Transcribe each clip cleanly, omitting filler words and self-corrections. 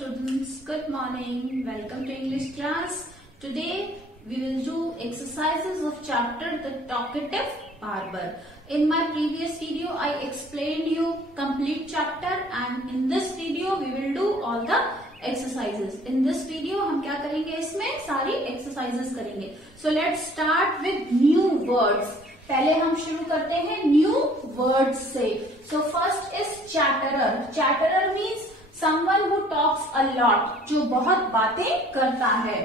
students, good morning. Welcome to English class. Today we will do exercises of chapter The Talkative Barber. In my previous video I explained you complete chapter and in this video we will do all the exercises. In this video हम क्या करेंगे, इसमें सारी exercises करेंगे. So let's start with new words. पहले हम शुरू करते हैं new words से. So first is chatterer. Chatterer means someone who talks a lot, जो बहुत बातें करता है.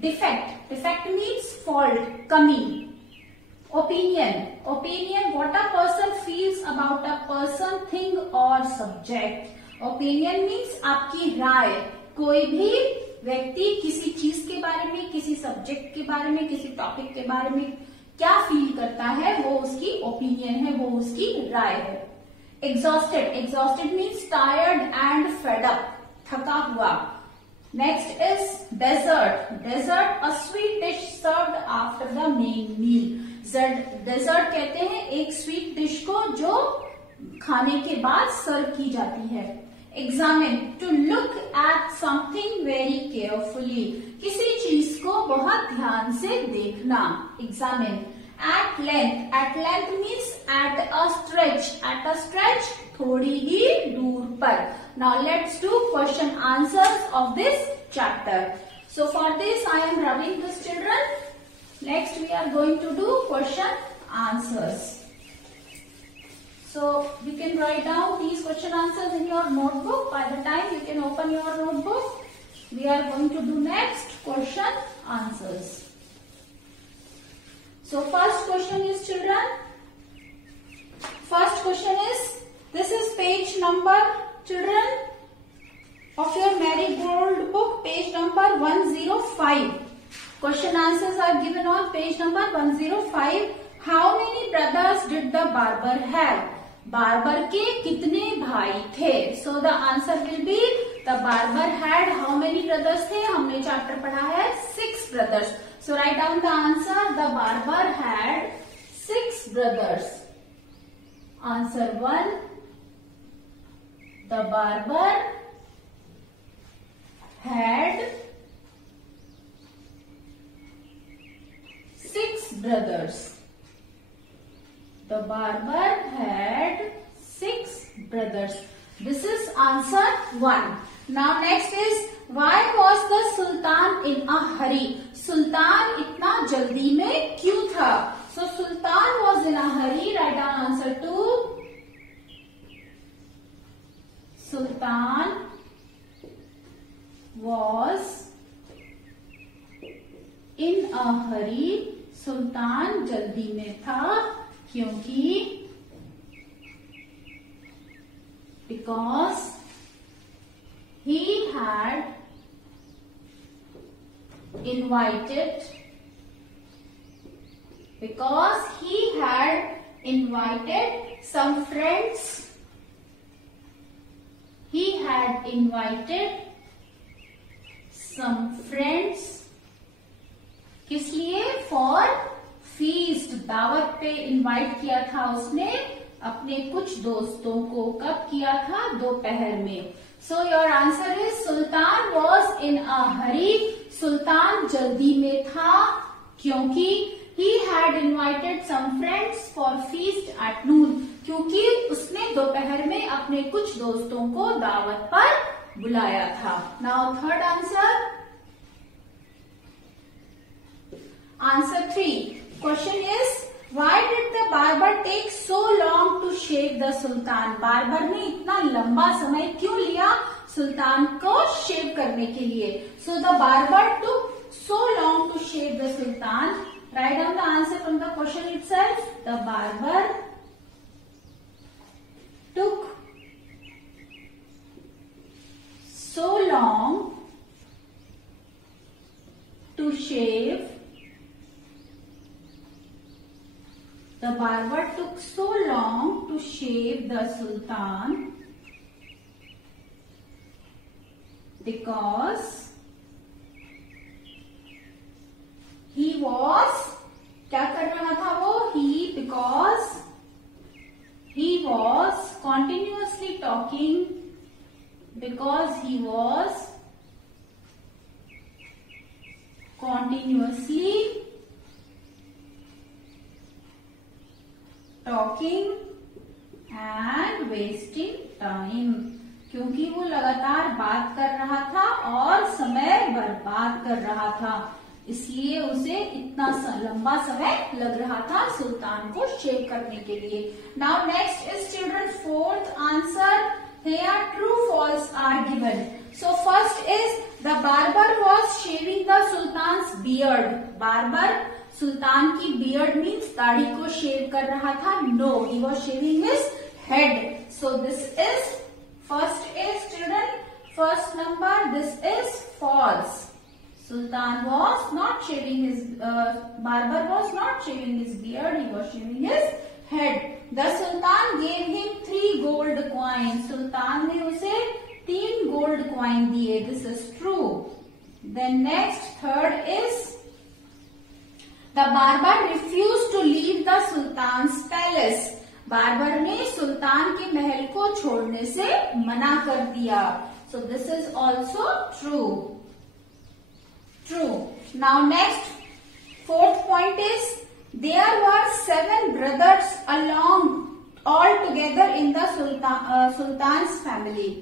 Defect. Defect means fault, कमी. Opinion. Opinion, what a person feels about a person, thing or subject. Opinion means आपकी राय. कोई भी व्यक्ति किसी चीज के बारे में, किसी सब्जेक्ट के बारे में, किसी टॉपिक के बारे में क्या फील करता है, वो उसकी ओपिनियन है, वो उसकी राय है. Exhausted. Exhausted means tired and fed up. थका हुआ. Next is dessert. Dessert, a sweet dish served after the main meal. Dessert कहते हैं एक स्वीट डिश को जो खाने के बाद सर्व की जाती है. Examine, to look at something very carefully. किसी चीज को बहुत ध्यान से देखना. Examine. At length. At length means at a stretch. At a stretch, थोड़ी ही दूर पर. Now let's do question answers of this chapter. So for this I am rubbing this children. Next we are going to do question answers. So you can write down these question answers in your notebook. By the time you can open your notebook, we are going to do next question answers. So first question is, children, first question is, this is page number, children, of your Marigold book, page number 105. Question answers are given on page number 105. How many brothers did the barber have? Barber के कितने भाई थे? So the answer will be, the barber had how many brothers थे? हमने chapter पढ़ा है 6 brothers. So write down the answer. The barber had 6 brothers. Answer 1. The barber had 6 brothers. The barber had 6 brothers. This is answer 1. Now next is, why was the Sultan in a hurry? Sultan इतना जल्दी में क्यों था? So Sultan was in a hurry. Write down answer 2. Sultan was in a hurry. सुल्तान जल्दी में था क्योंकि because he had invited some friends. He had invited some friends. किस लिए? For feast. दावत पे इनवाइट किया था उसने अपने कुछ दोस्तों को. कब किया था? दोपहर में. So your answer is, sultan was in a hurry. सुल्तान जल्दी में था क्योंकि he had invited some friends for feast at noon. क्योंकि उसने दोपहर में अपने कुछ दोस्तों को दावत पर बुलाया था. Now third answer. Answer 3. Question is, why did the barber take so long to shave the Sultan? Barber ने इतना लंबा समय क्यों लिया सुल्तान को शेव करने के लिए? So the barber took so long to shave the Sultan. Write down the answer from the question itself. The barber took so long to shave. The barber took so long to shave the Sultan because he was, क्या कर रहा था वो? Because he was continuously talking because he was continuously talking and wasting time, क्योंकि वो लगातार बात कर रहा था और समय बर्बाद कर रहा था, इसलिए उसे इतना लंबा समय लग रहा था सुल्तान को शेव करने के लिए। Now next is children fourth answer. Here true false are given. So first is the barber was shaving the sultan's beard. Barber sultan की बियर्ड मीन्स दाढ़ी को शेव कर रहा था। No, he was shaving his head. So this is first is children first number, this is false. Sultan was not shaving his, barber was not shaving his beard, he was shaving his head. The Sultan gave him 3 gold coins. Sultan ने उसे 3 gold coin दिए. This is true. Then next, third is the barber refused to leave the Sultan's palace. Barber ने सुल्तान के महल को छोड़ने से मना कर दिया. So this is also true. True. Now next, fourth point is there were 7 brothers all together in the Sultan's family.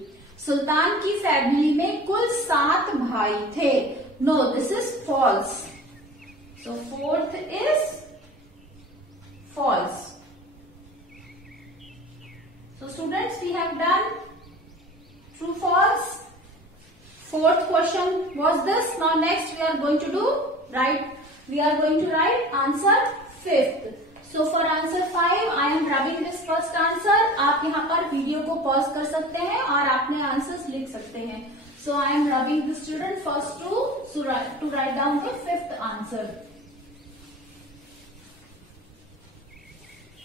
सुल्तान की family में कुल 7 भाई थे. No, this is false. So fourth is false. So students, we have done true, false. Fourth question was this. Now next we are going to write answer fifth. So for answer 5 I am rubbing this first answer. आप यहाँ पर video को pause कर सकते हैं और अपने answers लिख सकते हैं. So I am rubbing the student first to write down the fifth answer.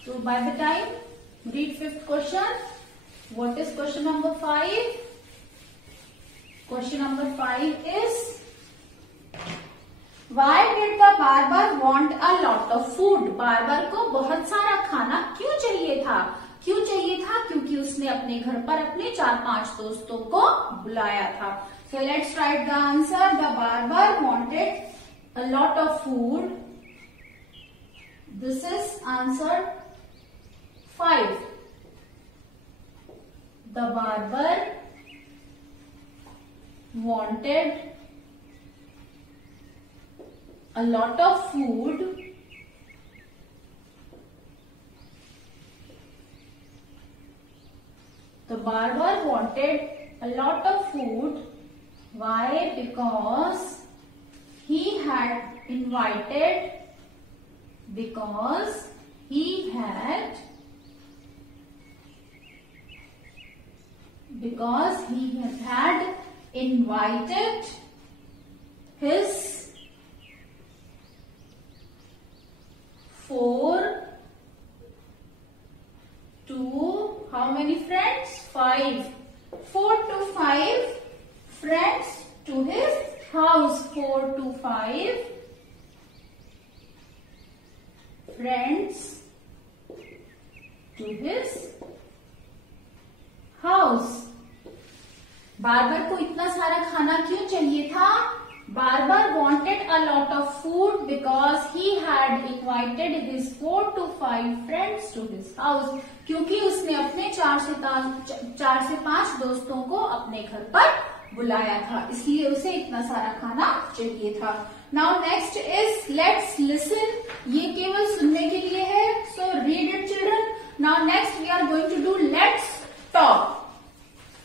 So by the time read fifth question. What is question number 5? Question number 5 is, why did the barber want a lot of food? Barber को बहुत सारा खाना क्यों चाहिए था? क्योंकि उसने अपने घर पर अपने 4-5 दोस्तों को बुलाया था. So let's write the answer. The barber wanted a lot of food. This is answer 5. The barber wanted a lot of food the barber wanted a lot of food. Why? Because he had invited his 4 to how many friends? 5. 4 to 5 friends to his house. 4 to 5 friends to his house. Barber को इतना सारा खाना क्यों चाहिए था? Barber wanted a lot of food because he had invited his 4 to 5 friends to his house. क्योंकि उसने अपने 4 से 5 दोस्तों को अपने घर पर बुलाया था, इसलिए उसे इतना सारा खाना चाहिए था. Now next is let's listen. ये केवल सुनने के लिए है. So read it children. Now next we are going to do let's talk.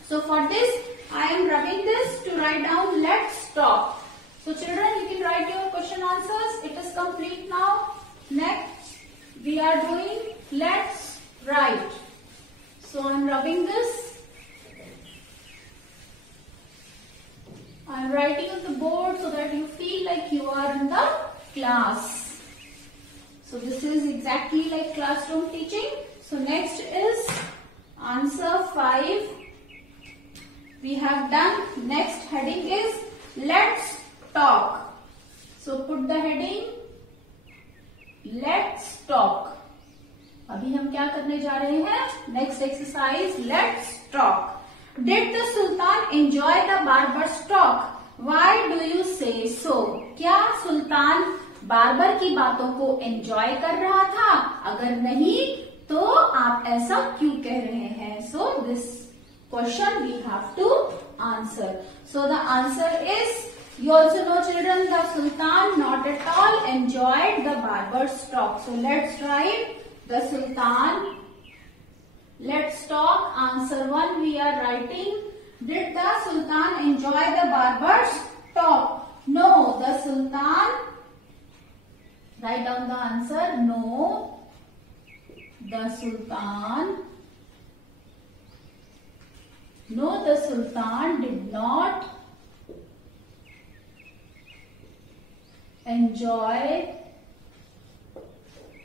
So for this I am rubbing this to write down let's talk. So children, you can write your question answers. It is complete now. Next we are doing let's write. So I am rubbing this. I am writing on the board so that you feel like you are in the class. So this is exactly like classroom teaching. So next is answer 5. We have done. Next heading is let's talk. So put the heading let's talk. अभी हम क्या करने जा रहे हैं? Next exercise let's talk. Did the Sultan enjoy the barber's talk? Why do you say so? क्या सुल्तान barber की बातों को एंजॉय कर रहा था? अगर नहीं तो आप ऐसा क्यों कह रहे हैं? So this question we have to answer. So the answer is, you also know children, the Sultan not at all enjoyed the barber's talk. So let's write the Sultan. Let's talk. Answer 1 we are writing. Did the Sultan enjoy the barber's talk? No, the Sultan. Write down the answer. No, the Sultan. No, the Sultan did not enjoy.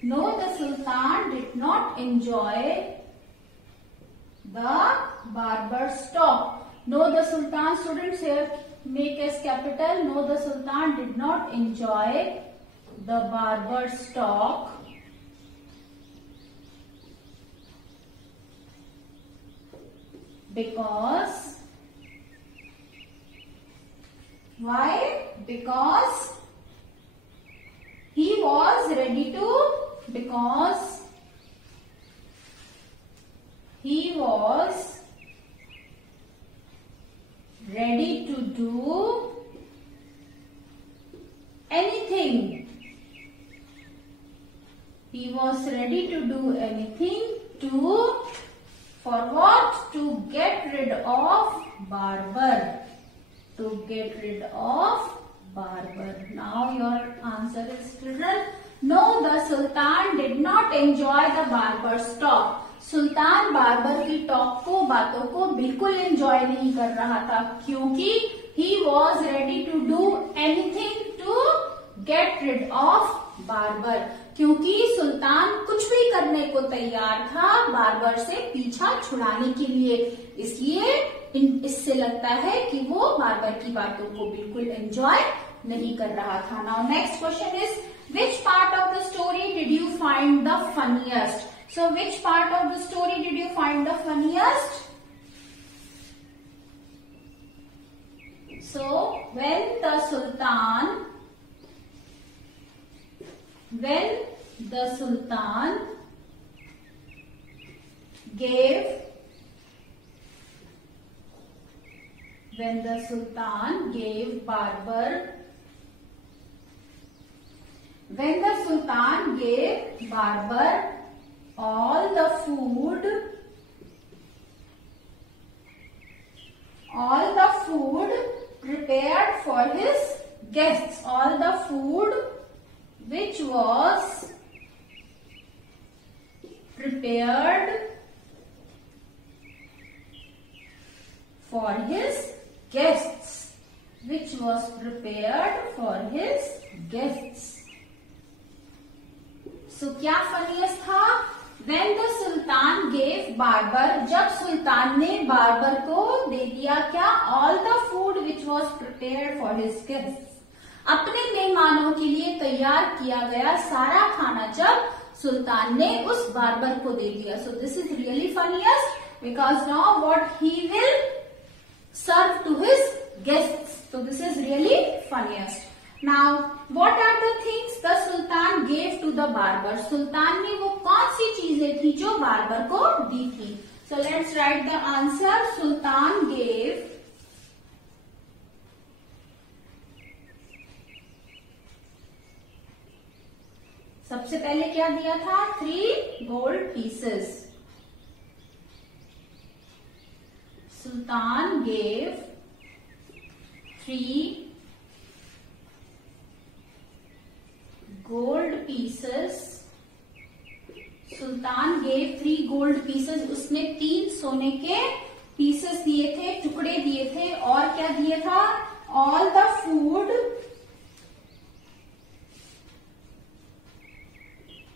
No, the Sultan did not enjoy the barber's talk. No, the Sultan, students here make as capital. No, the Sultan did not enjoy the barber's talk because, why? Because he was ready to, because he was ready to do anything. He was ready to do anything to, for what? To get rid of barber. To get rid of barber. Now your answer is children. No, the Sultan did not enjoy the barber's talk. Sultan barber की talk को, बातों को बिल्कुल enjoy नहीं कर रहा था, क्योंकि he was ready to do anything to get rid of barber, क्योंकि सुल्तान कुछ भी करने को तैयार था बार्बर से पीछा छुड़ाने के लिए। इसलिए इससे लगता है कि वो बार्बर की बातों को बिल्कुल एंजॉय नहीं कर रहा था। Now next question is, which part of the story did you find the funniest? So which part of the story did you find the funniest? So when the Sultan gave Barber all the food prepared for his guests, all the food which was prepared for his guests, So क्या funniest था? When the Sultan gave barber, जब सुल्तान ने barber को दे दिया क्या? All the food which was prepared for his guests, अपने मेहमानों के लिए तैयार किया गया सारा खाना जब सुल्तान ने उस बार्बर को दे दिया। So this is really funniest because now what he will serve to his guests. So this is really funniest. Now what are the things the Sultan gave to the barber? सुल्तान ने वो कौन सी चीजें थी जो barber को दी थी? So let's write the answer. Sultan gave सबसे पहले क्या दिया था? 3 gold pieces. Sultan gave 3 gold pieces. सुल्तान गेव 3 gold pieces. उसने 3 सोने के पीसेस दिए थे, टुकड़े दिए थे, और क्या दिए था? All the food,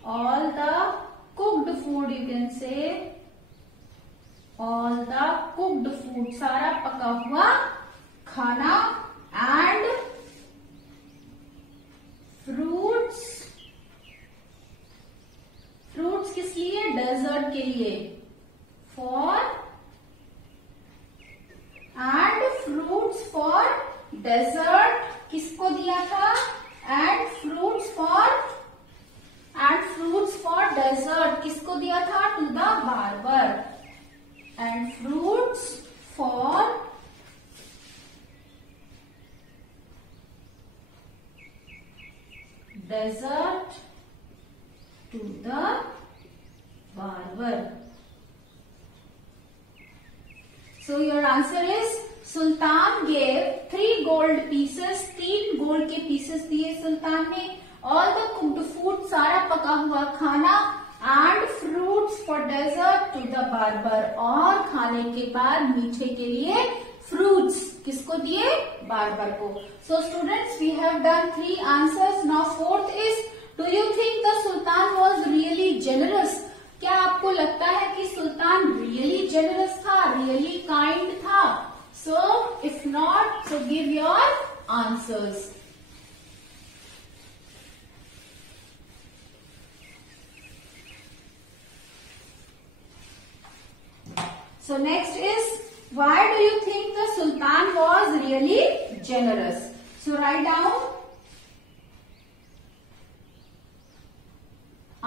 all the cooked food, you can say, all the cooked food, सारा पका हुआ खाना, and fruits. फ्रूट्स किस लिए? डेजर्ट के लिए, फॉर फ्रूट्स फॉर डेजर्ट किसको दिया था? एंड फ्रूट्स फॉर डेजर्ट किसको दिया था? To the barber. And fruits for dessert to the barber. So your answer is Sultan gave 3 gold pieces. 3 gold के पीसेस दिए सुल्तान ने. All the cooked food, सारा पका हुआ खाना. And fruits for dessert to the barber. और खाने के बाद मीठे के लिए fruits किसको दिए? बार्बर को. So students, we have done 3 answers. Now fourth is, do you think the Sultan was really generous? क्या आपको लगता है कि सुल्तान रियली जेनरस था, रियली काइंड था? So if not, so give your answers. So next is, why do you think the Sultan was really generous? So write down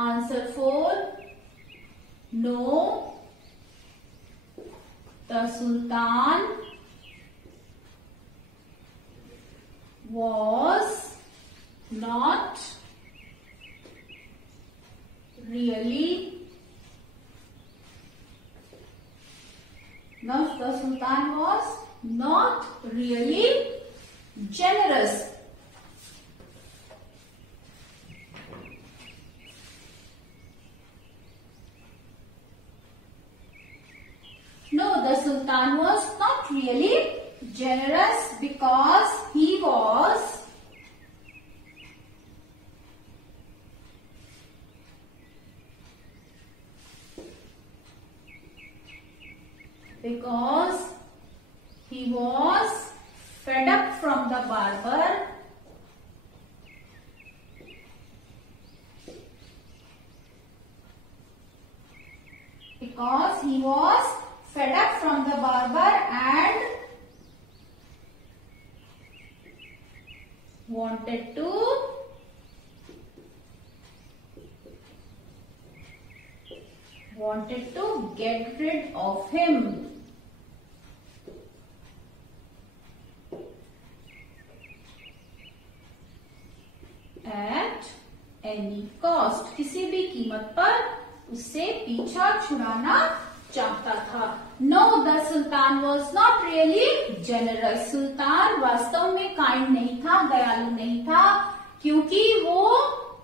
answer 4. No, the Sultan was not really. No, the Sultan was not really generous. No, the Sultan was not really generous because he was fed up from the barber. Because he was fed up from the barber and wanted to get rid of him. At any cost. किसी भी कीमत पर उससे पीछा छुड़ाना चाहता था. No, the Sultan was not really generous. सुल्तान वास्तव में काइंड नहीं था, दयालु नहीं था, क्योंकि वो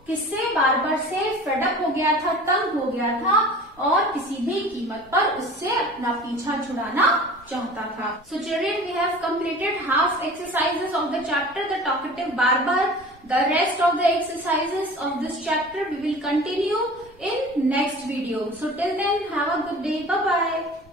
किससे? बार्बर से फेडअप हो गया था, तंग हो गया था और किसी भी कीमत पर उससे अपना पीछा छुड़ाना चाहता था. So children, we have completed half exercises of the chapter, the talkative barber. The rest of the exercises of this chapter we will continue in next video. So till then, have a good day. Bye bye.